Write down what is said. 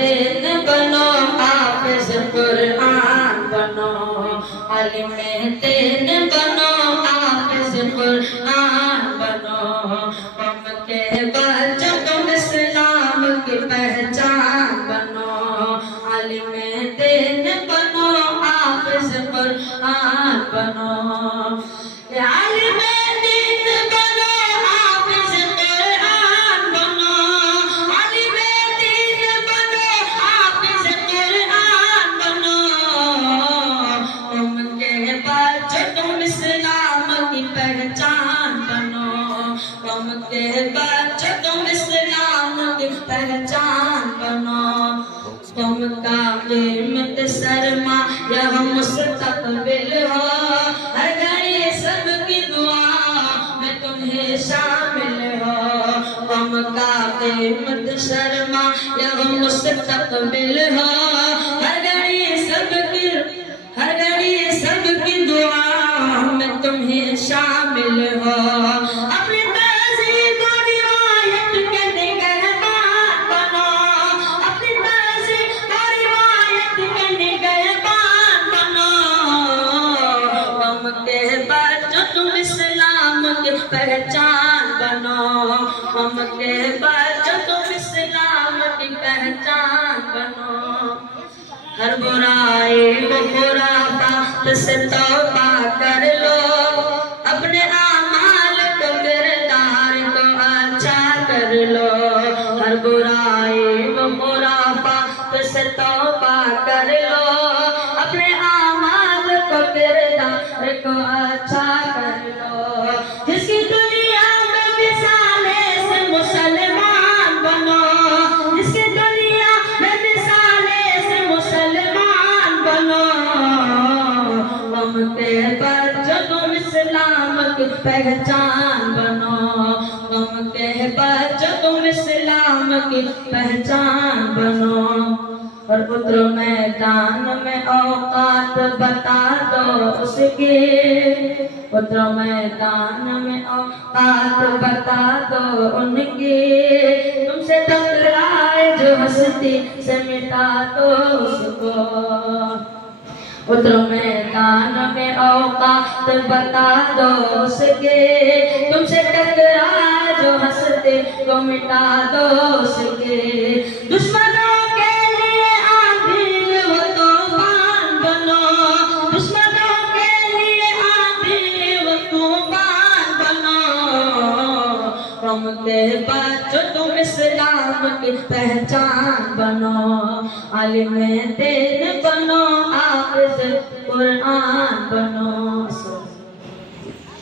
دین بنو حافظ قرآن بنو عالم دین بنو حافظ قرآن بنو قوم کے بچوں تم اسلام کی پہچان بنو عالم دین بنو حافظ قرآن بنو عالم دین بنو حافظ قرآن بنو عالم دین بنو حافظ قرآن بنو قوم کے بچوں تم اسلام کی پہچان بنو قوم کے بچوں تم اسلام کی پہچان بنو تم کا قیمت سرمایہ مستقبل ہو ہر گھڑی سب کی دعا میں تمہیں شامل ہو تم کا قیمت سرمایہ مستقبل ہو ہر گھڑی سب کی دعا میں تمہیں شامل ہو اپنی تہذیب و روایت کے نگہبان بنو اپنی تہذیب و روایت کے نگہبان بنو قوم کے بچوں تم اسلام کی پہچان بنو قوم کے بچوں تم اسلام کی پہچان بنو ہر برائی و خرافات سے توبہ کر لو اپنے اعمال کو کردار کو اچھا کر لو ہر برائی و خرافات سے توبہ کر لو اپنے اعمال کو کردار کو اچھا کر لو جس کی دنیا میں مثالے سے مسلمان بنو جس کی دنیا میں مثالے سے مسلمان بنو قوم کے بچوں تم اسلام کی پہچان بنو قوم کے بچوں تم اسلام کی پہچان بنو اور اترو میدان میں اوقات بتا دو اس کی اترو میدان میں اوقات بتا دو ان کی تم سے ٹکرائے جو ہستی سے مٹا دو اس کو اترو میدان میں اوقات بتا دو اس کے تم سے ٹکرائے جو ہستی کو مٹا دو اس کے دشمنوں کے لیے آندھی و طوفان بنو دشمنوں کے لیے آندھی و طوفان بنو قوم کے بچوں تم اسلام کی پہچان بنو عالم دین بنو حافظ قرآن بنو